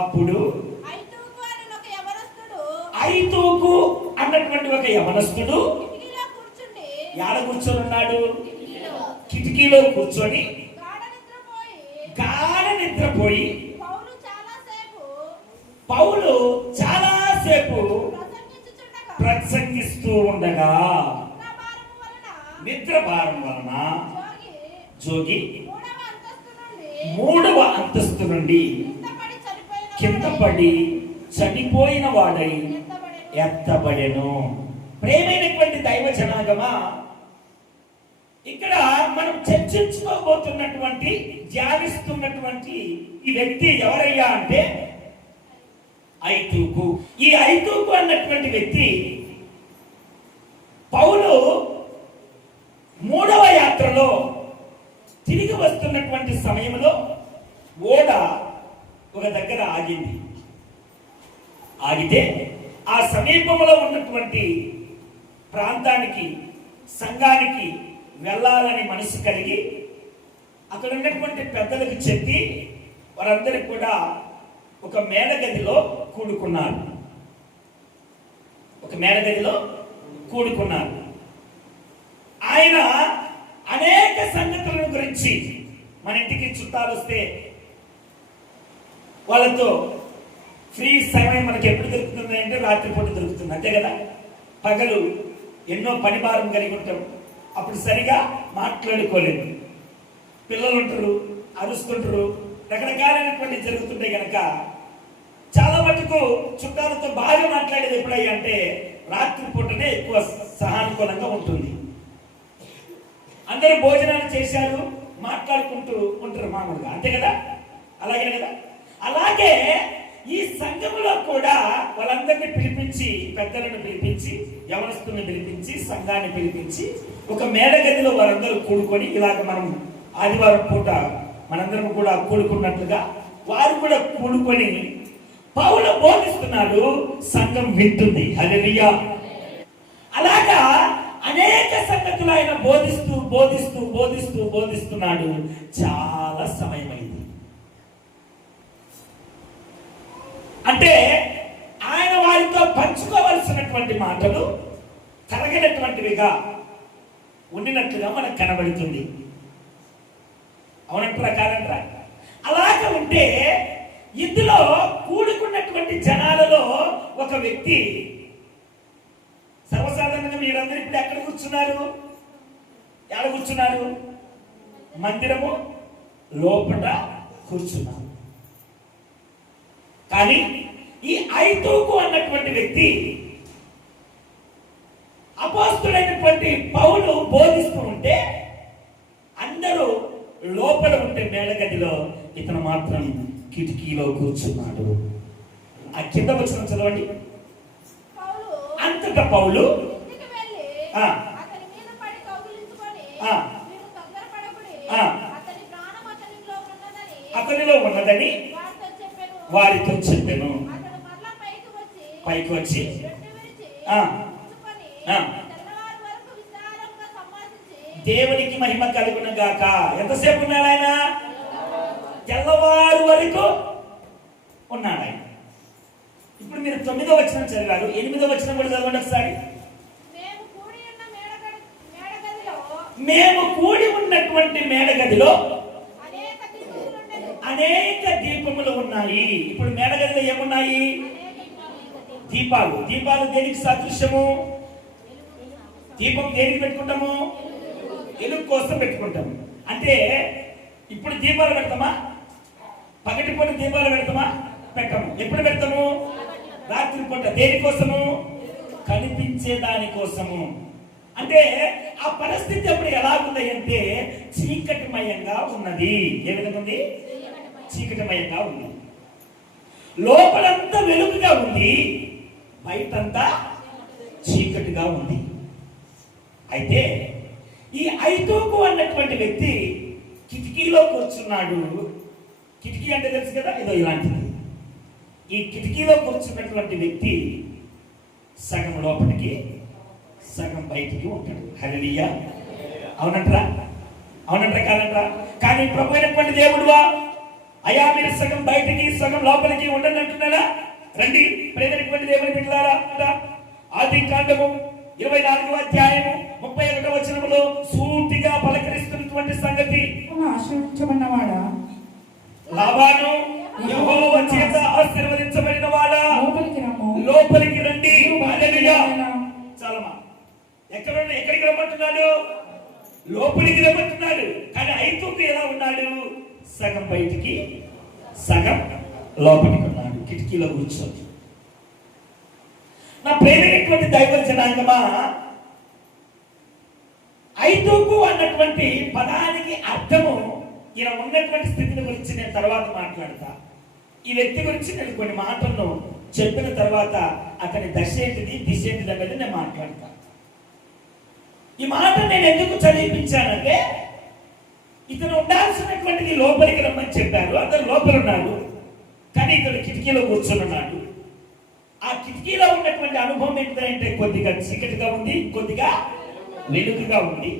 అప్పుడు ఐతూకు అన్నటువంటి ఒక యవనస్తుడు యాడ కూర్చొని ఉన్నాడు కిటికీలో కూర్చొని గాఢ నిద్రపోయి పౌలు చాలాసేపు ప్రసంగిస్తూ ఉండగా నిద్ర భారం వలన జోగి మూడవ అంతస్తు నుండి కింద పడి చనిపోయిన వాడై ఎత్తబడెను. ప్రేమైనటువంటి దైవ జనాగమా? ఇక్కడ మనం చర్చించుకోబోతున్నటువంటి ధ్యానిస్తున్నటువంటి ఈ వ్యక్తి ఎవరయ్యా అంటే ఐతూకు. ఈ ఐతూకు అన్నటువంటి వ్యక్తి పౌలు మూడవ యాత్రలో తిరిగి వస్తున్నటువంటి సమయంలో ఓడ ఒక దగ్గర ఆగింది. ఆగితే ఆ సమీపంలో ఉన్నటువంటి ప్రాంతానికి సంఘానికి వెళ్ళాలని మనసు కలిగి అక్కడ ఉన్నటువంటి పెద్దలకు చెప్పి వారందరికి కూడా ఒక మేడగదిలో కూడుకున్నారు. ఒక మేడగదిలో కూడుకున్నారు. ఆయన అనేక సంగతులను గురించి మన ఇంటికి చుట్టాలు వస్తే వాళ్ళతో ఫ్రీ సమయం మనకి ఎప్పుడు దొరుకుతుంది అంటే రాత్రిపూట దొరుకుతుంది. అంతే కదా? పగలు ఎన్నో పని భారం కలిగి ఉంటాం. అప్పుడు సరిగా మాట్లాడుకోలేదు పిల్లలు ఉంటారు అరుస్తుంటారు. రకరకాలైనటువంటి జరుగుతుంటాయి కనుక చాలా మటుకు చుట్టాలతో బాగా మాట్లాడేది ఎప్పుడయ్యా అంటే రాత్రి పూటనే ఎక్కువ సహానుకూలంగా ఉంటుంది. అందరూ భోజనాలు చేశారు మాట్లాడుకుంటూ ఉంటారు మామూలుగా. అంతే కదా? అలాగే కదా? అలాగే ఈ సంఘములో కూడా వాళ్ళందరినీ పిలిపించి పెద్దలను పిలిపించి యవనస్తుని పిలిపించి సంఘాన్ని పిలిపించి ఒక మేడగదిలో వారందరూ కూడుకొని ఇలాగ మనం ఆదివారం పూట మనందరం కూడా కూడుకున్నట్లుగా వారు కూడా కూడుకొని పౌల బోధిస్తున్నాడు సంఘం వింటుంది. హల్లెలూయా. అలాగా అనేక సంగతులు ఆయన బోధిస్తూ బోధిస్తూ బోధిస్తూ బోధిస్తున్నాడు. చాలా సమయమైంది. అంటే ఆయన వారితో పంచుకోవలసినటువంటి మాటలు కలగినటువంటివిగా ఉండినట్లుగా మనకు కనబడుతుంది. అవునంటారా కాదంటారా అలాగ ఉంటే ఇందులో కూడుకున్నటువంటి జనాలలో ఒక వ్యక్తి సర్వసాధారణంగా మీరందరూ ఇప్పుడు ఎక్కడ కూర్చున్నారు? ఎక్కడ కూర్చున్నారు? మందిరము లోపల కూర్చున్నారు. కానీ ఈ ఐతూకు అన్నటువంటి వ్యక్తి అపోస్తుడైనటువంటి పౌలు బోధిస్తూ ఉంటే అందరూ లోపల ఉంటే మేళగదిలో ఇతను మాత్రం కిటికీలో కూర్చున్నాడు. ఆ కింద వచ్చిన చదవండి. అంతటా పౌలు అతనిలో ఉన్నదని వారితో చెప్పాను. పైకి వచ్చి దేవునికి మహిమ కలుగున గాక ఎంతసేపు ఉన్నాడు ఆయన? తెల్లవారు వరకు ఉన్నాడు ఆయన. ఇప్పుడు మీరు తొమ్మిదో వచ్చిన చదివారు. ఎనిమిదో వచ్చిన కూడా చదవండి ఒకసారి. మేము కూడి ఉన్నటువంటి మేడగదిలో. అనేక దీపములు ఉన్నాయి. ఇప్పుడు మేడగదిలో ఏమున్నాయి? దీపాలు. దీపాలు దేనికి సాదృశ్యము? దీపం దేనికి పెట్టుకుంటాము? ఎలుగు కోసం పెట్టుకుంటాము. అంటే ఇప్పుడు దీపాలు పెడతామా? పగటి పూట దీపాలు పెడతామా? పెట్టము. ఎప్పుడు పెడతాము? రాత్రి పూట దేనికోసము కనిపించే దానికోసము అంటే ఆ పరిస్థితి అప్పుడు ఎలా ఉంది అంటే చీకటిమయంగా ఉన్నది. ఏ విధంగా ఉంది చీకటమయంగా ఉంది. లోపలంతా వెలుగుగా ఉంది. బయటంతా చీకటిగా ఉంది. అయితే ఈ ఐతోకు అన్నటువంటి వ్యక్తి కిటికీలో కూర్చున్నాడు. కిటికీ అంటే తెలుసు కదా ఏదో ఇలాంటిది. ఈ కిటికీలో కూర్చున్నటువంటి వ్యక్తి సగం లోపలికి సగం బయటికి ఉంటాడు. హరిలియా అవునంటరా? అవునంటరా కాదంటరా? కానీ ప్రభు అయినటువంటి దేవుడువా? అయా మీరు సగం బయటికి సగం లోపలికి ఉండండి అంటున్నారా? రండి. ప్రేమైనటువంటి దేవుని బిడ్డలారా ఆది కాండము ఇరవై నాలుగవ అధ్యాయము ముప్పై ఒకటో వచనములో సూటిగా పలకరిస్తున్నటువంటి సంగతి. ఆశ్రయించబడినవాడా లాభాను యెహోవా చేత ఆశీర్వదించబడిన వాడా లోపలికి రమ్ము లోపలికి రండి హల్లెలూయా చాలమా ఎక్కడ ఎక్కడికి రమ్మంటున్నాడు లోపలికి రమ్మంటున్నాడు కానీ ఐదుకు ఎలా ఉన్నాడు సగం బయటికి సగం లోపలికి ఉన్నాడు. కిటికీలో కూర్చొని నా ప్రేమైనటువంటి దైవ జనాంగమా ఐదుకు అన్నటువంటి పదానికి అర్థము ఈయన ఉన్నటువంటి స్థితిని గురించి నేను తర్వాత మాట్లాడతా. ఈ వ్యక్తి గురించి నేను కొన్ని మాటలను చెప్పిన తర్వాత అతని దశ ఏంటిది దిశ ఏంటిది అనేది నేను మాట్లాడతా. ఈ మాట నేను ఎందుకు చదివించానంటే ఇతను ఉండాల్సినటువంటిది లోపలికి రమ్మని చెప్పారు. అతను లోపల ఉన్నాడు. కానీ ఇతడు కిటికీలో కూర్చున్నాడు ఉన్నాడు. ఆ కిటికీలో ఉన్నటువంటి అనుభవం ఏంటంటే కొద్దిగా చీకటిగా ఉంది కొద్దిగా వెలుగుగా ఉంది.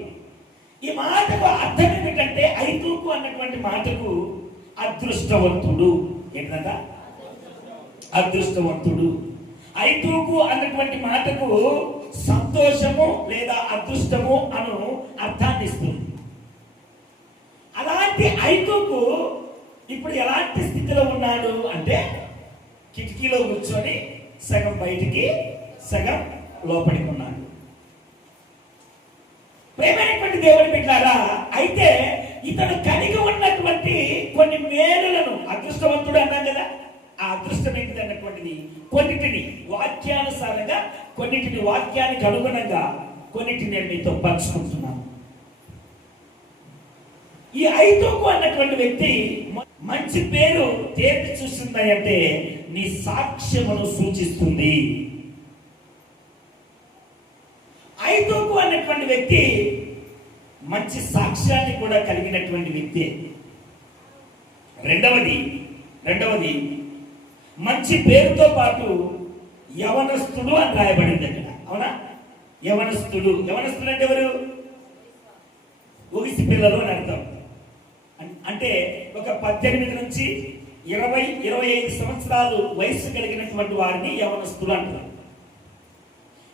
ఈ మాటకు అర్థం ఏమిటంటే ఐతూకు అన్నటువంటి మాటకు అదృష్టవంతుడు. ఏంటంట అదృష్టవంతుడు. ఐతూకు అన్నటువంటి మాటకు సంతోషము లేదా అదృష్టము అను అర్థాన్ని ఇస్తుంది. అలాంటి ఐతూకు ఇప్పుడు ఎలాంటి స్థితిలో ఉన్నాడు అంటే కిటికీలో కూర్చొని సగం బయటికి సగం లోపలికి ఉన్నాడు. ప్రేమైనటువంటి దేవుని బిడ్డారా అయితే ఇతను కలిగి ఉన్నటువంటి కొన్ని మేలులను అదృష్టవంతుడు అన్నాం కదా ఆ అదృష్టం ఏంటిది అన్నటువంటిది కొన్నిటిని వాక్యానుసారంగా కొన్నిటిని వాక్యానికి అనుగుణంగా కొన్నిటిని నేను మీతో పంచుకుంటున్నాను. ఈ ఐదోకు అన్నటువంటి వ్యక్తి మంచి పేరు తేర్చి చూస్తుంది అంటే నీ సాక్ష్యమును సూచిస్తుంది. ఐతోకు అన్నటువంటి వ్యక్తి మంచి సాక్ష్యాన్ని కూడా కలిగినటువంటి వ్యక్తి. రెండవది రెండవది మంచి పేరుతో పాటు యవనస్తుడు అని రాయబడింది అక్కడ. అవునా? యవనస్తుడు. యవనస్తుడు అంటే ఎవరు? ఊగిసి పిల్లలు అని అర్థం. అంటే ఒక పద్దెనిమిది నుంచి ఇరవై ఇరవై ఐదు సంవత్సరాలు వయసు కలిగినటువంటి వారిని యవనస్తులు అంటారు.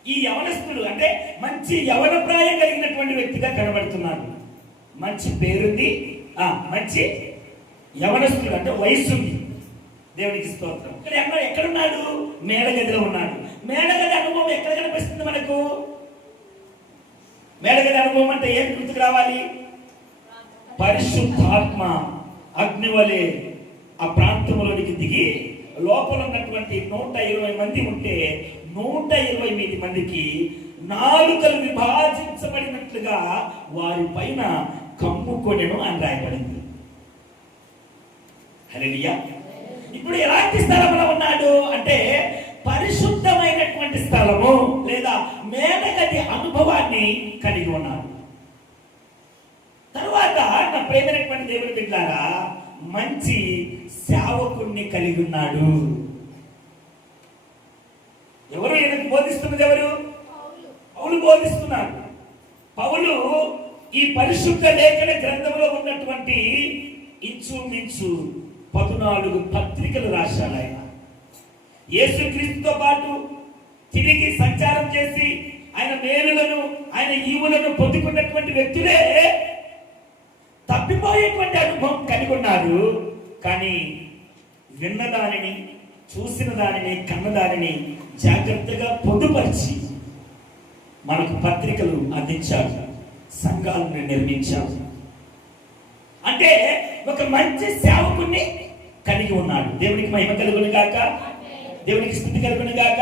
ఈ యవనస్తుడు అంటే మంచి యవన ప్రాయం కలిగినటువంటి వ్యక్తిగా కనబడుతున్నాడు. మంచి పేరుంది ఆ మంచి యవనస్తుడు అంటే వయస్సు దేవునికి స్తోత్రం. ఇక్కడ ఎక్కడ ఎక్కడున్నాడు? మేడగదిలో ఉన్నాడు. మేడగది అనుభవం ఎక్కడ కనిపిస్తుంది మనకు? మేడగది అనుభవం అంటే ఏం గుర్తుకు రావాలి? పరిశుద్ధాత్మ అగ్నివలే ఆ ప్రాంతంలోనికి దిగి లోపల ఉన్నటువంటి నూట ఇరవై మంది ఉంటే నూట ఇరవై ఎనిమిది మందికి నాలుకలు విభాజించబడినట్లుగా వారి పైన కమ్ముకొనెను అని రాయబడింది. హల్లెలూయా. ఇప్పుడు ఎలాంటి స్థలంలో ఉన్నాడు అంటే పరిశుద్ధమైనటువంటి స్థలము లేదా మేనగది అనుభవాన్ని కలిగి ఉన్నాడు. తరువాత నా ప్రేమైనటువంటి దేవుని బిడ్డారా మంచి సేవకుణ్ణి కలిగి ఉన్నాడు. ఎవరు ఈయనకు బోధిస్తున్నది ఎవరు? పౌలు. పౌలు బోధిస్తున్నాడు. పౌలు ఈ పరిశుద్ధ లేఖన గ్రంథంలో ఉన్నటువంటి ఇంచుమించు పద్నాలుగు పత్రికలు రాశాడు ఆయన. యేసుక్రీస్తుతో పాటు తిరిగి సంచారం చేసి ఆయన మేలులను ఆయన ఈవులను పొందుకున్నటువంటి వ్యక్తులే తప్పిపోయేటువంటి అనుభవం కలిగి ఉన్నారు కానీ విన్న దానిని చూసిన దానిని కన్న దానిని జాగ్రత్తగా పొందుపరిచి మనకు పత్రికలు అందించాడు సంఘాలను నిర్మించాడు అంటే ఒక మంచి సేవకుణ్ణి కలిగి ఉన్నాడు. దేవునికి మహిమ కలుగును గాక. దేవునికి స్థుతి కలుగును గాక.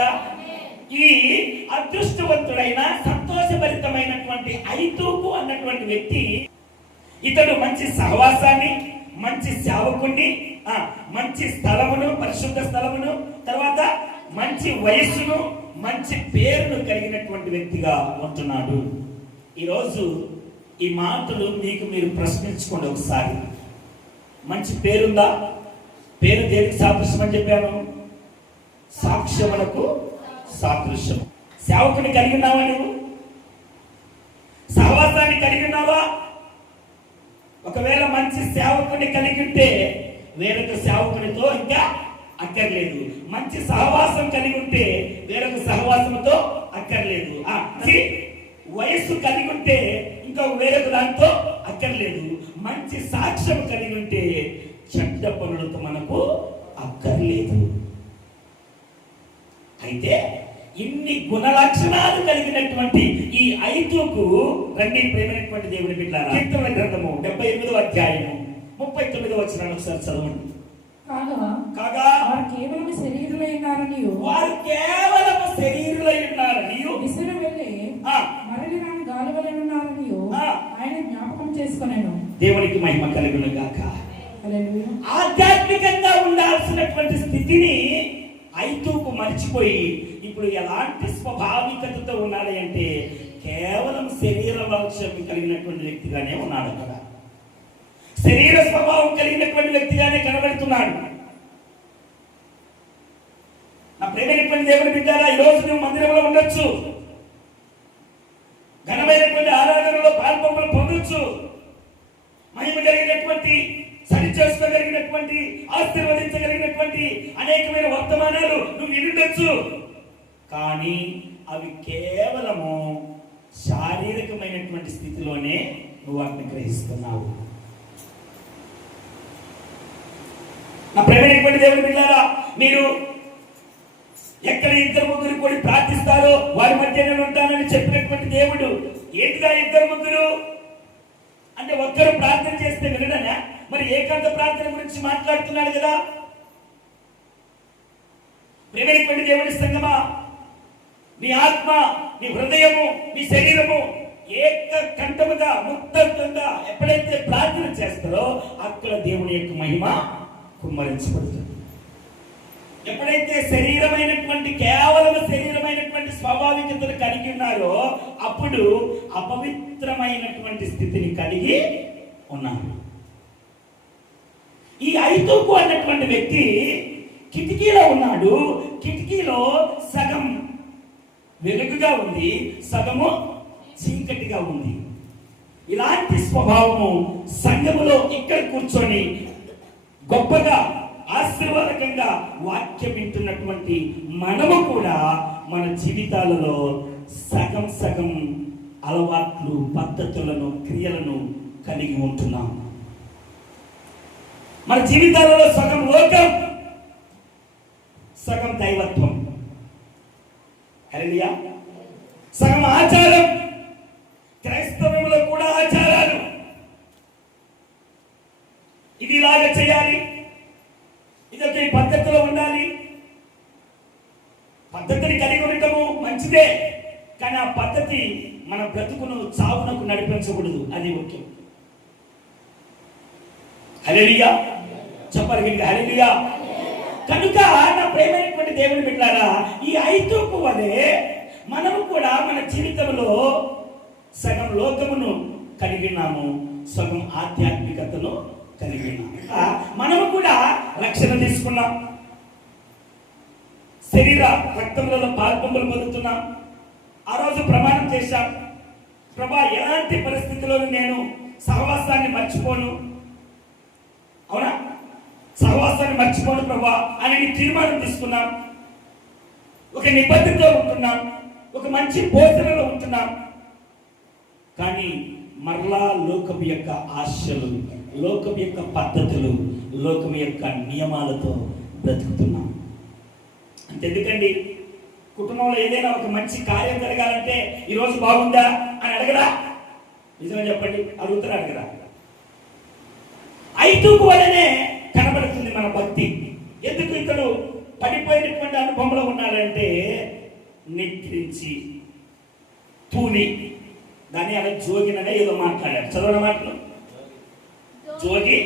ఈ అదృష్టవంతుడైన సంతోషభరితమైనటువంటి ఐతూపు అన్నటువంటి వ్యక్తి ఇతడు మంచి సహవాసాన్ని మంచి సేవకుణ్ణి ఆ, మంచి స్థలమును పరిశుద్ధ స్థలమును తర్వాత మంచి వయస్సును మంచి పేరును కలిగినటువంటి వ్యక్తిగా ఉంటున్నాడు. ఈరోజు ఈ మాటలు మీకు మీరు ప్రశ్నించుకోండి ఒకసారి. మంచి పేరుందా? పేరు దేనికి సాదృశ్యం అని చెప్పాను? సాక్ష్యములకు సాదృశ్యం. సేవకుని కలిగి ఉన్నావా నువ్వు? సహవాసాన్ని కలిగి ఉన్నావా? ఒకవేళ మంచి సేవకుని కలిగి ఉంటే వేరొక సేవకునితో ఇంకా అక్కర్లేదు. మంచి సహవాసం కలిగి ఉంటే వేరొక సహవాసంతో అక్కర్లేదు. ఆ, వయస్సు కలిగి ఉంటే ఇంకా వేరొక దాంతో అక్కర్లేదు. మంచి సాక్ష్యం కలిగి ఉంటే చెడ్డ పనులతో మనకు అక్కర్లేదు. అయితే ఇన్ని గుణ లక్షణాలు కలిగినటువంటి ఈ ఐదుకు రండి ప్రేమైనటువంటి దేవుని బిడ్డారా కీర్తన గ్రంథము డెబ్బై ఎనిమిదో అధ్యాయము ముప్పై తొమ్మిదో వచ్చిన ఒకసారి చదవండి. కాగా కాగా వారు కేవలం శరీరులైనారని వారు కేవలం శరీరులై ఉన్నారని విసురు వెళ్ళి మరలి రాని గాలి వలె ఉన్నారని. ఆయన జ్ఞాపకం చేసుకునేను. దేవునికి మహిమ కలుగును గాక. ఆధ్యాత్మికంగా ఉండాల్సినటువంటి స్థితిని ఐతూకు మర్చిపోయి ఇప్పుడు ఎలాంటి స్వభావికతతో ఉన్నాడు అంటే కేవలం శరీర లక్ష్యం కలిగినటువంటి వ్యక్తిగానే ఉన్నాడు అక్కడ. శరీర స్వభావం కలిగినటువంటి వ్యక్తిగానే కనబడుతున్నాడు. నా ప్రేమైనటువంటి దేవుని బిడ్డారా ఈ రోజు నువ్వు మందిరంలో ఉండొచ్చు. ఘనమైనటువంటి ఆరాధనలో పాల్పొమ్మలు పొందొచ్చు. మహిమ కలిగినటువంటి సరి చేసుకోగలిగినటువంటి ఆశీర్వదించగలిగినటువంటి అనేకమైన వర్తమానాలు నువ్వు వినుండొచ్చు. కానీ అవి కేవలము శారీరకమైనటువంటి స్థితిలోనే నువ్వు వాటిని గ్రహిస్తున్నావు. నా ప్రేమైనటువంటి దేవుని పిల్లారా మీరు ఎక్కడ ఇద్దరు ముగ్గురు కూడి ప్రార్థిస్తారో వారి మధ్య నేను ఉంటానని చెప్పినటువంటి దేవుడు ఏంటిదా ఇద్దరు ముగ్గురు? అంటే ఒక్కరు ప్రార్థన చేస్తే వినడనా? మరి ఏకాంత ప్రార్థన గురించి మాట్లాడుతున్నాడు కదా. ప్రేమైనటువంటి దేవుని సంగమా నీ ఆత్మ నీ హృదయము నీ శరీరము ఏక కంఠముగా ముక్తంగా ఎప్పుడైతే ప్రార్థన చేస్తారో అక్కడ దేవుని యొక్క మహిమ కుమ్మరించబడుతుంది. ఎప్పుడైతే శరీరమైనటువంటి కేవలం శరీరమైనటువంటి స్వాభావికతను కలిగి ఉన్నారో అప్పుడు అపవిత్రమైనటువంటి స్థితిని కలిగి ఉన్నారు. ఈ ఐతుకు అన్నటువంటి వ్యక్తి కిటికీలో ఉన్నాడు. కిటికీలో సగం వెలుగుగా ఉంది సగము చీకటిగా ఉంది. ఇలాంటి స్వభావము సంఘములో ఇక్కడ కూర్చొని గొప్పగా ఆశీర్వాదకంగా వాక్యం వింటున్నటువంటి మనము కూడా మన జీవితాలలో సగం సగం అలవాట్లు పద్ధతులను క్రియలను కలిగి ఉంటున్నాం మన జీవితాలలో సగం లోకం సగం దైవత్వం. హరియా సగం ఆచారం. క్రైస్తవంలో కూడా ఆచారాలు. ఇది ఇలాగ చేయాలి. ఇదొక ఈ పద్ధతిలో ఉండాలి. పద్ధతిని కలిగి ఉండటము మంచిదే కానీ ఆ పద్ధతి మన బ్రతుకును చావునకు నడిపించకూడదు. అది ముఖ్యం. హల్లెలూయా. చెప్పాలి గట్టిగా హల్లెలూయా. కనుక నా ప్రేమైనటువంటి దేవుని బిడ్డారా ఈ ఐతూపు వలె మనము కూడా మన జీవితంలో సగం లోకమును కలిగి ఉన్నాము సగం ఆధ్యాత్మికతను కలిగినాము. మనము కూడా రక్షణ తీసుకున్నాం. శరీర రక్తములలో పాల్పొంగులు పొందుతున్నాం. ఆ రోజు ప్రమాణం చేశాం. ప్రభా ఎలాంటి పరిస్థితుల్లోనూ నేను సహవాసాన్ని మర్చిపోను. అవునా? సహవాసాన్ని మర్చిపోను ప్రభా అని తీర్మానం తీసుకున్నాం. ఒక నిబద్ధతతో ఉంటున్నాం. ఒక మంచి పోషణలో ఉంటున్నాం. కానీ మరలా లోకం యొక్క ఆశలు లోకం యొక్క పద్ధతులు లోకం యొక్క నియమాలతో బ్రతుకుతున్నాం. అంతెందుకండి? కుటుంబంలో ఏదైనా ఒక మంచి కార్యం జరగాలంటే ఈరోజు బాగుందా అని అడగరా? నిజంగా చెప్పండి. అడుగుతారా అడగరా? అయితే వలనే కనబడుతుంది మన భక్తి. ఎందుకు ఇతడు పడిపోయినటువంటి అనుభవంలో ఉన్నాడంటే నిద్రించి తూని. దాన్ని అలా జోగిననే ఏదో మాట్లాడాడు. చదవడం మాటలు? జోగి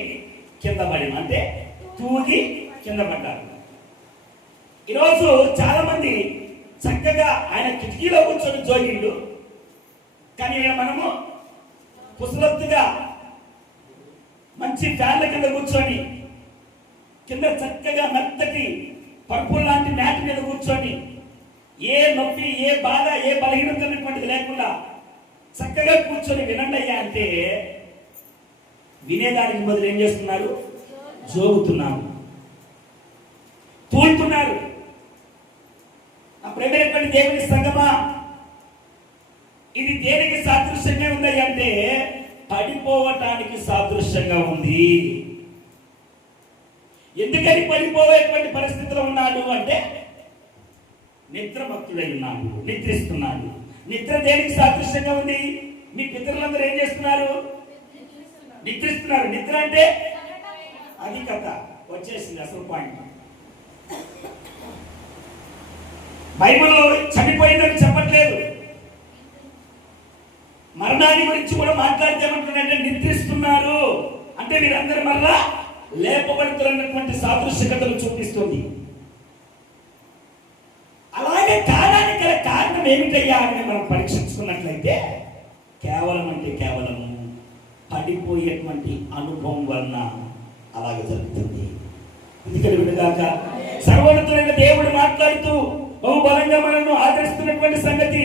కింద పడిన అంటే తూగి కింద పడ్డారు ఈరోజు చాలా మంది చక్కగా ఆయన కిటికీలో కూర్చొని జోగిండు కానీ మనము కుసలత్తుగా మంచి ఫ్యాన్ల కింద కూర్చొని కింద చక్కగా మెత్తకి పరుపుల లాంటి మ్యాట్ మీద కూర్చొని ఏ నొప్పి ఏ బాధ ఏ బలహీనత అనేటువంటిది లేకుండా చక్కగా కూర్చొని వినండి అయ్యా అంటే వినేదానికి బదులు ఏం చేస్తున్నారు? జోగుతున్నారు. తూలుతున్నారు. నా ప్రేమైనటువంటి దేవుని సంగమా ఇది దేనికి సాదృశ్యంగా ఉంది అంటే పడిపోవటానికి సాదృశ్యంగా ఉంది. ఎందుకని పడిపోయేటువంటి పరిస్థితిలో ఉన్నాడు అంటే నిద్రమత్తుడై ఉన్నాడు నిద్రిస్తున్నాడు. నిద్ర దేనికి సాదృశ్యంగా ఉంది? మీ పితరులందరూ ఏం చేస్తున్నారు? నిద్రిస్తున్నారు. నిద్ర అంటే అది కథ. వచ్చేసింది అసలు పాయింట్ బైబిల్ చనిపోయిందని చెప్పట్లేదు. మరణాన్ని గురించి కూడా మాట్లాడితే ఏమంటున్నాడంటే నిద్రిస్తున్నారు. అంటే మీరందరూ మరలా లేపబడుతున్నటువంటి సాదృశ్యకతలు చూపిస్తుంది. అలాగే కాలానికి గల కారణం ఏమిటయ్యా అని మనం పరీక్షించుకున్నట్లయితే కేవలం అంటే కేవలం పడిపోయేటువంటి అనుభవం వలన అలాగే జరుగుతుంది. ఎందుకని వినగాక సర్వోన్నతులైన దేవుడు మాట్లాడుతూ బహు బలంగా మనల్ని ఆదరిస్తున్నటువంటి సంగతి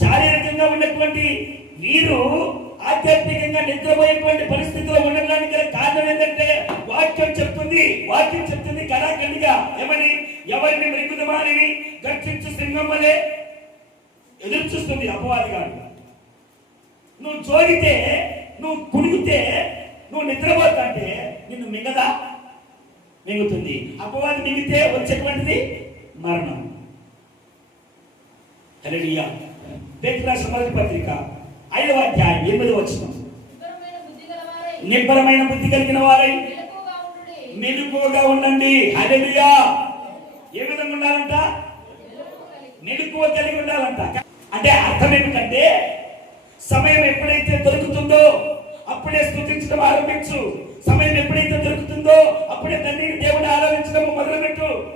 శారీరకంగా ఉన్నటువంటి వీరు ఆధ్యాత్మికంగా నిద్రపోయేటువంటి పరిస్థితిలో ఉండడానికి గల కారణం ఏంటంటే వాక్యం చెప్తుంది వాక్యం చెప్తుంది కళాఖండిగా ఏమని? ఎవరిని మృగుదమాని గర్జించు సింహం వలె ఎదురు చూస్తుంది అపవాది నువ్వు జోగితే నువ్వు కుడిగితే నువ్వు నిద్రపోతా అంటే నిన్ను మింగదా? మింగుతుంది. అపవాది మింగితే వచ్చేటువంటిది మరణం. హల్లెలూయా. పేతురు రాసిన మొదటి పత్రిక. ఐదవ అధ్యాయం ఎనిమిది వచ్చిన నిబ్బరమైన బుద్ధి కలిగిన వారై. మెలకువగా ఉండుడి. హల్లెలూయా. ఏ విధంగా ఉండాలంట? మెలకువ కలిగి ఉండాలంట. అంటే అర్థం ఏమిటంటే సమయం ఎప్పుడైతే దొరుకుతుందో అప్పుడే స్థుతించడం ఆరంభించు. సమయం ఎప్పుడైతే దొరుకుతుందో అప్పుడే తండ్రి దేవుని ఆరాధించడం మొదలుపెట్టు.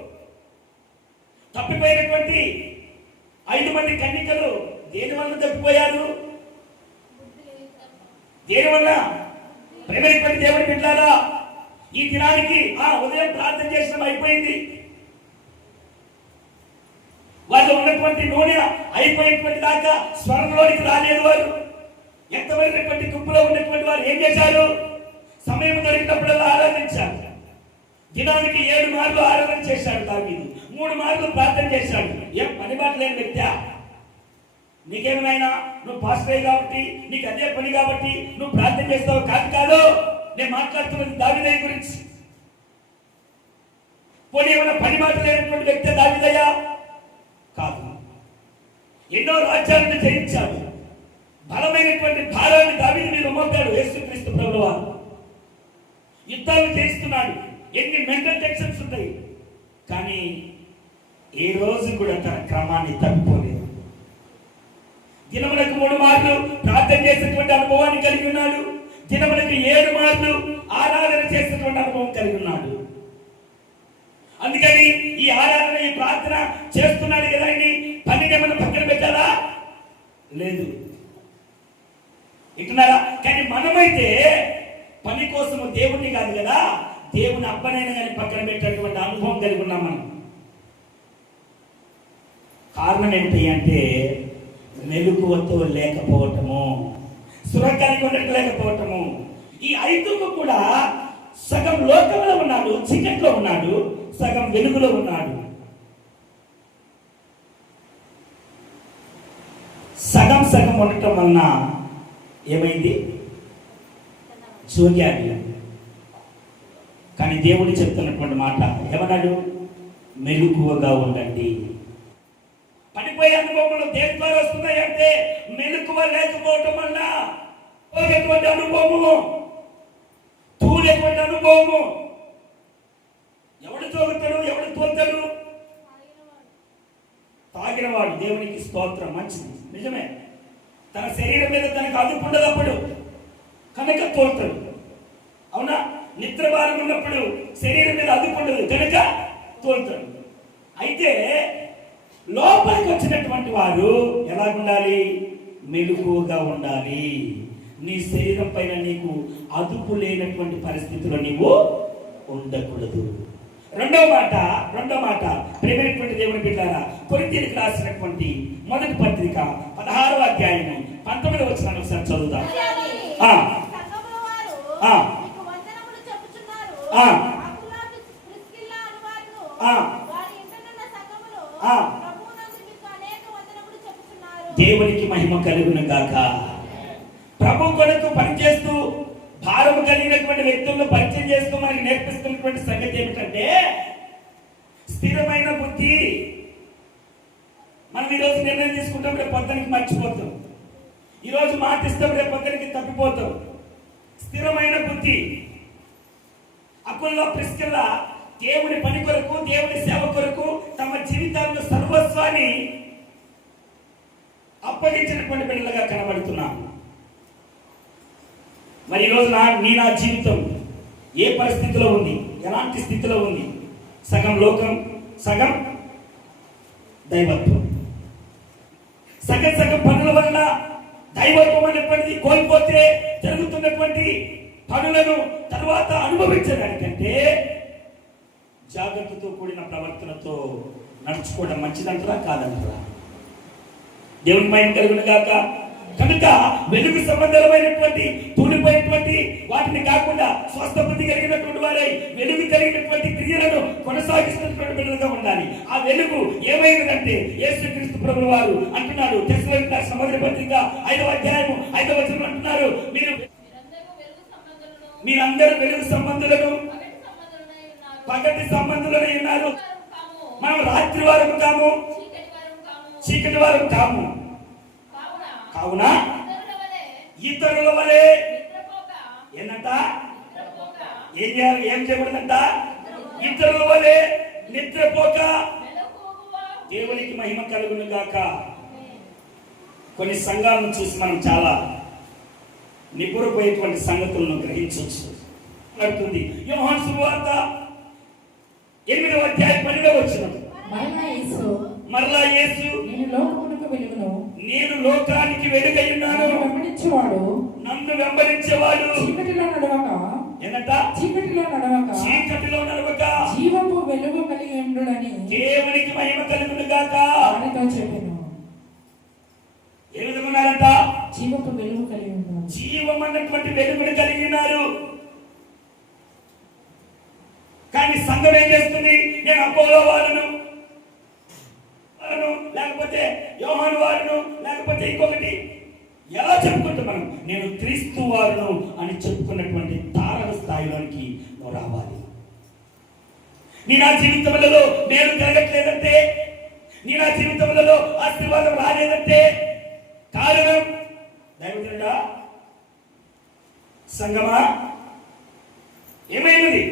తప్పిపోయినటువంటి ఐదు మంది కన్నికలు దేని వల్ల తప్పిపోయారు? దేనివల్ల? ప్రేమైనటువంటి దేవుడి బిడ్డారా ఈ దినానికి ఆ ఉదయం ప్రార్థన చేసిన అయిపోయింది. వాళ్ళు ఉన్నటువంటి నూనె అయిపోయినటువంటి దాకా స్వరంలోనికి రాలేదు వారు. ఎంతమైనటువంటి గుంపులో ఉన్నటువంటి వారు ఏం చేశారు? సమయం దొరికినప్పుడల్లా ఆరాధించారు. దినానికి ఏడు మార్లు ఆరాధన చేశాడు దావీదు మూడు మార్లు ప్రార్థన చేశాడు ఏం పని బాట లేని వ్యక్తి నీకేమైనా? నువ్వు పాస్టర్ కాబట్టి నీకు అదే పని కాబట్టి నువ్వు ప్రార్థన చేస్తావు కాదు కాదు. నేను మాట్లాడుతున్నది దావిదయ గురించి. పోనీ ఏమైనా పని మాట లేనటువంటి వ్యక్తి దావిదయ్యా? కాదు. ఎన్నో రాజ్యాలను జయించాడు. బలమైనటువంటి భారాన్ని దావిది మీద మోపాడు యేసుక్రీస్తు ప్రభువ. యుద్ధాలు చేస్తున్నాడు ఎన్ని మెంటల్ టెన్షన్స్ ఉంటాయి. కానీ ఏ రోజు కూడా తన క్రమాన్ని తప్పిపోలేదు. దినములకు మూడు మార్లు ప్రార్థన చేసినటువంటి అనుభవాన్ని కలిగి ఉన్నాడు. దినములకు ఏడు మార్లు ఆరాధన చేసినటువంటి అనుభవం కలిగి ఉన్నాడు. అందుకని ఈ ఆరాధన ఈ ప్రార్థన చేస్తున్నాడు కదా అని పని ఏమైనా పక్కన పెట్టాలా? లేదు. వింటున్నారా? కానీ మనమైతే పని కోసము దేవుణ్ణి కాదు కదా దేవుని అప్పనైనా కానీ పక్కన పెట్టేటువంటి అనుభవం కలిగి ఉన్నాం మనం. కారణం ఏంటి అంటే మెలుకువతో లేకపోవటము సురకానికి ఉండటం లేకపోవటము. ఈ ఐదుకు కూడా సగం లోకంలో ఉన్నాడు చీకట్లో ఉన్నాడు సగం వెలుగులో ఉన్నాడు. సగం సగం ఉండటం వలన ఏమైంది? జోగ్యాడు కానీ దేవుడు చెప్తున్నటువంటి మాట ఏమన్నాడు? మెలుకువగా ఉండండి. పడిపోయే అనుభవములు దేని ద్వారా వస్తున్నాయి అంటే మెలకువ లేకపోవటం వల్ల పోయేటువంటి అనుభవము తూలేటువంటి అనుభవము. ఎవడు తోలుతాడు ఎవడు తోలుతాడు? తాగినవాడు దేవునికి స్తోత్రం మంచిది నిజమే. తన శరీరం మీద తనకు అదుపు ఉండదు అప్పుడు కనుక తోలుతాడు. అవునా? నిద్ర భారం ఉన్నప్పుడు శరీరం మీద అదుపు ఉండదు కనుక తోలుతాడు. అయితే లోపలికి వచ్చినటువంటి వారు ఎలాగుండాలి? మెలకువగా ఉండాలి. నీ శరీరం పైన నీకు అదుపు లేనటువంటి పరిస్థితిలో నీవు ఉండకూడదు. రెండవ మాట రెండవ మాట. ప్రేమైనటువంటి దేవుని బిడ్డారా కొరింథీయులకు రాసినటువంటి మొదటి పత్రిక పదహారవ అధ్యాయము పంతొమ్మిది వచ్చిన ఒకసారి చదువుదాం. దేవునికి మహిమ కలుగును గాక. ప్రభు కొరకు పనిచేస్తూ భారం కలిగినటువంటి వ్యక్తులను పరిచయం చేస్తూ మనకి నేర్పిస్తున్నటువంటి సంగతి ఏమిటంటే స్థిరమైన బుద్ధి. మనం ఈరోజు నిర్ణయం తీసుకుంటాం రేపు పొద్దునికి మర్చిపోతాం. ఈరోజు మాట ఇస్తాం రేపు పొద్దునికి తప్పిపోతాం. స్థిరమైన బుద్ధి. అప్పుల్లో ప్రిస్కిల్లా దేవుని పని కొరకు దేవుని సేవ కొరకు తమ జీవితాల్లో సర్వస్వాన్ని అప్పగించినటువంటి బిడ్డలుగా కనబడుతున్నాం. మరి ఈరోజు నా నీ నా జీవితం ఏ పరిస్థితిలో ఉంది? ఎలాంటి స్థితిలో ఉంది? సగం లోకం సగం దైవత్వం. సగం సగం పనుల వలన దైవత్వం అనేటువంటిది కోల్పోతే జరుగుతున్నటువంటి పనులను తర్వాత అనుభవించడానికంటే జాగ్రత్తతో కూడిన ప్రవర్తనతో నడుచుకోవడం మంచిదంటారా? కాదంటారా? దేవుని మైండ్ కలుగును గాక. కనుక వెలుగు సంబంధమైనటువంటి తూలిపోయినటువంటి వాటిని కాకుండా స్వస్థబుద్ధి కలిగినటువంటి వారై వెలుగు కలిగినటువంటి క్రియలను కొనసాగిస్తున్నటువంటి బిడ్డలుగా ఉండాలి. ఆ వెలుగు ఏమైనదంటే యేసుక్రీస్తు ప్రభు వారు అంటున్నాడు. తెస్సలోనిక సముద్ర పత్రిక ఐదవ అధ్యాయము ఐదవ వచనం అంటున్నారు. మీరు మీరందరూ వెలుగు సంబంధులను మీరందరూ సంబంధులను పగటి ఉన్నారు. మనం రాత్రి వారము కాము. చీకటి వారు కాము. కావున? కావున? ఇతరుల వలె ఏంటంట నిద్రపోక, ఏం చేయాలి? ఏం చేయకూడదంట? ఇతరుల వలె నిద్రపోక. దేవునికి మహిమ కలుగును గాక. కొన్ని సంఘాలను చూసి మనం చాలా నిపురపోయేటువంటి సంగతులను గ్రహించవచ్చు. యోహాన్ శుభవార్త ఎనిమిదవ అధ్యాయం పన్నెండవ వచ్చిన మరలా యేసు నేను లోకమునకు వెలుగును నేను లోకానికి వెలుగైనాను నన్ను వెంబడించేవాడు. నన్ను వెంబడించేవాడు. చీకటిలో నడవక. ఏంటంట చీకటిలో నడవక. చీకటిలో నడవక. జీవపు వెలుగు కలిగి ఉండుడని దేవునికి మహిమ కలుగును గాక. వారితో చెప్పాను. ఏ విధంగా ఉన్నారంట జీవపు వెలుగు కలిగి ఉండు. జీవం అన్నటువంటి వెలుగును కలిగి ఉన్నారు. కానీ సంఘం ఏం చేస్తుంది? నేను అపోలో వాడును, లేకపోతే యోహాను వాడును లేకపోతే ఇంకొకటి. ఎలా చెప్పుకుంటాం మనం? నేను క్రీస్తు వారును అని చెప్పుకున్నటువంటి తారణ స్థాయిలోనికి నువ్వు రావాలి. నీ నా జీవితములలో నేను తిరగట్లేదంటే నీ నా జీవితములలో ఆశీర్వాదం రాలేదంటే కారణం దైవజనుడా సంగమా? ఏమైనది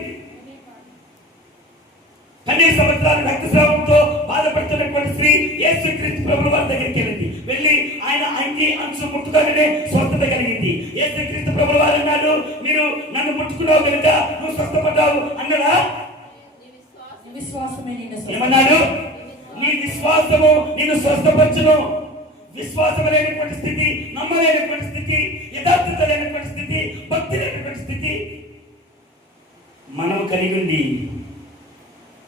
పన్నెండు సంవత్సరాలు రక్తస్రావంతో బాధపడుతున్నటువంటి స్త్రీ యేసుక్రీస్తు ప్రభు వారి దగ్గరికి వెళ్ళింది. వెళ్ళి ఆయన అంగి అంచు ముట్టుకోగానే స్వస్థత కలిగింది. యేసుక్రీస్తు ప్రభు వారు అన్నాడు మీరు నన్ను ముట్టుకున్నావు కనుక నువ్వు స్వస్థపడ్డావు అన్నాడా? ఏమన్నాడు? నీ విశ్వాసము నిన్ను స్వస్థపరచును. విశ్వాసం లేనటువంటి స్థితి నమ్మలేనటువంటి స్థితి యథార్థత లేనటువంటి స్థితి భక్తి లేనటువంటి స్థితి. మనం కలిగి ఉంది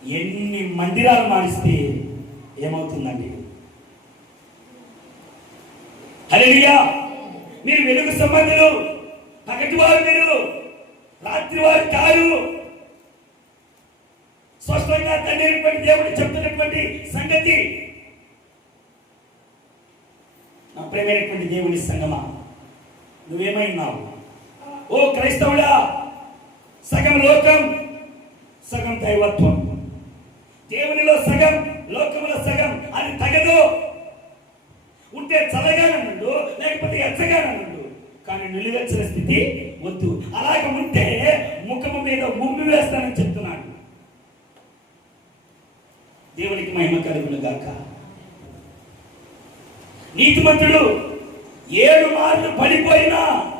ఎన్ని మందిరాలు మారిస్తే ఏమవుతుందండి? హల్లెలూయా! మీరు వెలుగు సంబంధులు పగటి వారు మీరు రాత్రి వారు కారు స్పష్టంగా తండ్రి దేవుడు చెప్తున్నటువంటి సంగతి. నా ప్రేమైనటువంటి దేవుని సంగమా నువ్వేమైనావు ఓ క్రైస్తవుడా సగం లోకం సగం దైవత్వం. దేవునిలో సగం లోకములో సగం అది తగదు. ఉంటే చల్లగానండు లేకపోతే ఎచ్చగానండు. కానీ నిలువెచ్చని స్థితి వద్దు. అలాగ ఉంటే ముఖము మీద ముమ్మి వేస్తానని చెప్తున్నాడు. దేవునికి మహిమ కలుగును గాక. నీతిమంతుడు ఏడు మార్లు పడిపోయినా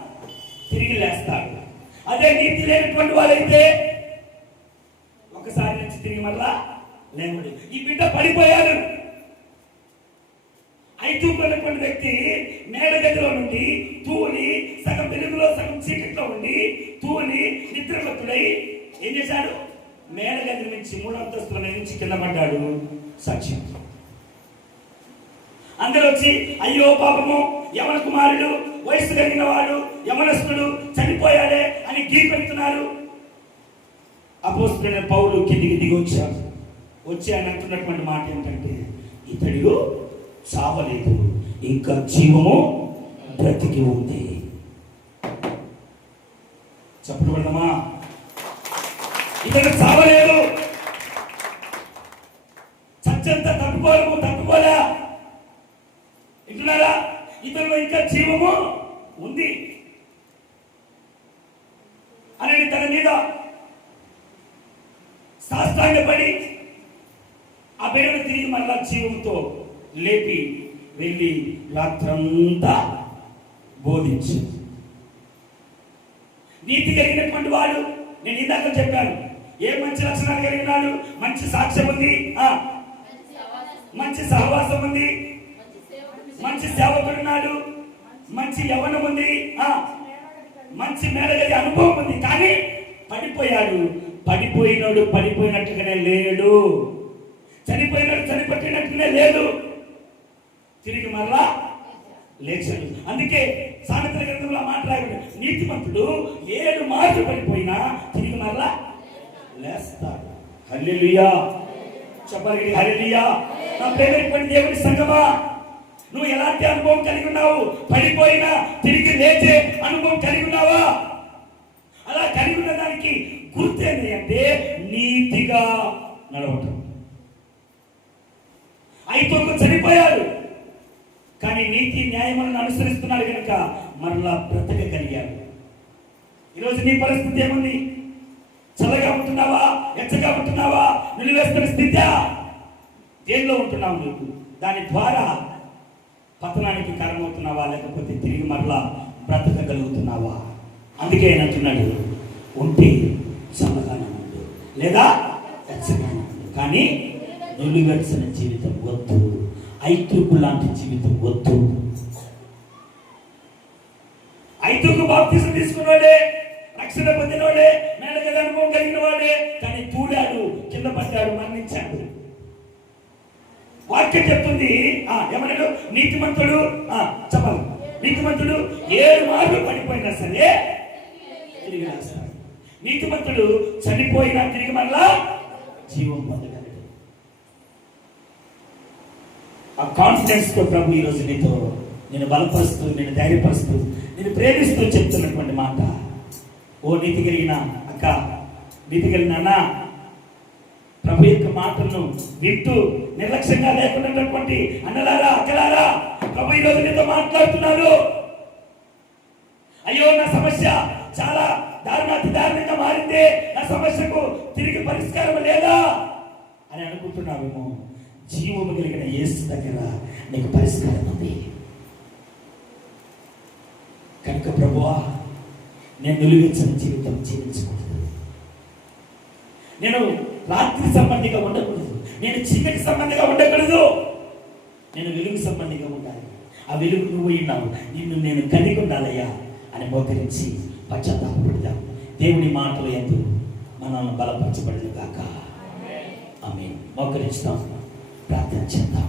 తిరిగి లేస్తాడు. అదే నీతి లేనటువంటి వారైతే ఒకసారి నుంచి తిరిగి మళ్ళా లేముడు ఈ బిడ్డ పడిపోయాడు. ఐదుకున్నటువంటి వ్యక్తి మేడగదిలో నుండి తూని సగం వెలుగులో సగం చీకట్లో ఉండి తూని నిద్రమత్తుడై ఏం చేశాడు? మేడగది నుంచి మూడంతస్తుల మీద నుంచి కింద పడ్డాడు సాక్ష్యం అందరూ వచ్చి అయ్యో పాపము యమన కుమారుడు వయసు కలిగిన వాడు యమనస్తుడు చనిపోయాడే అని గీ పెడుతున్నారు. అపోస్తుడైన పౌరులు కిందికి దిగి వచ్చాడు. వచ్చి ఆయన అంటున్నటువంటి మాట ఏంటంటే ఇతడు చావలేదు ఇంకా జీవము బ్రతికి ఉంది. చెప్పలు పెడదామా చావలేదు. చచ్చంత తట్టుకోలేము తట్టుకోలే. ఇంటున్నారా ఇతరులో ఇంకా జీవము ఉంది. అనేది తన మీద సాష్టాంగపడి ఆ బిడ్డను తిరిగి మళ్ళా జీవంతో లేపి వెళ్ళి రాత్రంతా బోధించి నీతి కలిగినటువంటి వాడు నేను ఇందాక చెప్పాను ఏ మంచి లక్షణాలు కలిగినాడు మంచి సాక్ష్యం ఉంది ఆ, మంచి సహవాసం ఉంది మంచి సేవకుడున్నాడు మంచి యవనం ఉంది ఆ, మంచి మేడగది అనుభవం ఉంది కానీ పడిపోయాడు పడిపోయినాడు పడిపోయినట్టుగానే లేడు. చనిపోయినాడు చనిపెట్టినట్టునే లేదు. తిరిగి మరలా లేచాడు. అందుకే సామెతల గ్రంథంలో మాట్లాడాడు నీతిమంతుడు ఏడు మార్లు పడిపోయినా తిరిగి మరలా లేస్తాడు. హల్లెలూయా. చెప్పగలి హల్లెలూయా. నా ప్రేమైనటువంటి దేవుని సంగమా. నువ్వు ఎలాంటి అనుభవం కలిగి ఉన్నావు? పడిపోయినా తిరిగి లేచే అనుభవం కలిగి ఉన్నావా? అలా కలిగి ఉన్న దానికి గుర్తేంది అంటే నీతిగా నడవటం. ఐతోకు చనిపోయారు కానీ నీతి న్యాయములను అనుసరిస్తున్నాడు కనుక మరలా బ్రతకగలిగాడు. ఈరోజు నీ పరిస్థితి ఏముంది? చల్లగా ఉంటున్నావా? ఎచ్చగా ఉంటున్నావా? నిలువేస్తున్న స్థితి దేనిలో ఉంటున్నావు నువ్వు. దాని ద్వారా పతనానికి కారణమవుతున్నావా? లేకపోతే తిరిగి మరలా బ్రతకగలుగుతున్నావా? అందుకే ఆయన అంటున్నాడు ఉంటే చల్లగానే ఉండు. లేదా ఉండు. కానీ నిలువెచ్చని జీవితం వద్దు. ఐక్యపు లాంటి జీవితం వద్దు. ఐదుకు బాప్తిజం తీసుకున్నాడే రక్షణ పొందినోడే మేనగద అనుభవం కలిగిన వాడే కానీ తూడాడు కింద పడ్డాడు మరణించాడు. వాక్యం చెప్తుంది ఆ ఏమన్నాడు నీతిమంతుడు ఆ చెప్పాలి. నీతిమంతుడు ఏడు మార్లు పడిపోయినా సరే తిరిగి లేస్తాడు నీతిమంతుడు చనిపోయినా తిరిగి మళ్ళా జీవం పొందగలడు ఆ కాన్ఫిడెన్స్తో ప్రభు ఈరోజు నీతో నేను బలపరుస్తూ నేను ధైర్యపరుస్తూ నేను ప్రేమిస్తూ చెప్తున్నటువంటి మాట. ఓ నీతి కలిగిన అక్క నీతి కలిగిన అన్న ప్రభు యొక్క మాటలను వింటూ నిర్లక్ష్యంగా లేకున్నటువంటి అన్నలారా అక్కలారా ప్రభు ఈరోజు నీతో మాట్లాడుతున్నాడు. అయ్యో నా సమస్య చాలా దారుణాతి దారుణంగా మారింది. నా సమస్యకు తిరిగి పరిష్కారం లేదా అని అనుకుంటున్నావేమో. జీవము కలిగిన యేసు దగ్గర నీకు పరిష్కారం ఉంది. కనుక ప్రభువా నేను నిలువెచ్చని జీవితం జీవించకూడదు. నేను రాత్రి సంబంధిగా ఉండకూడదు. నేను చీకటి సంబంధిగా ఉండకూడదు. నేను వెలుగు సంబంధిగా ఉండాలి. ఆ వెలుగు నువ్వు ఉన్నావు. నిన్ను నేను కలిగి ఉండాలయ్యా అని మోకరించి పశ్చాత్తాపడదాం దేవుని మాటలు ఎందు మనల్ని బలపరచబడిన కాక ఆమె మోకరిస్తాం ప్రార్థన చేద్దాం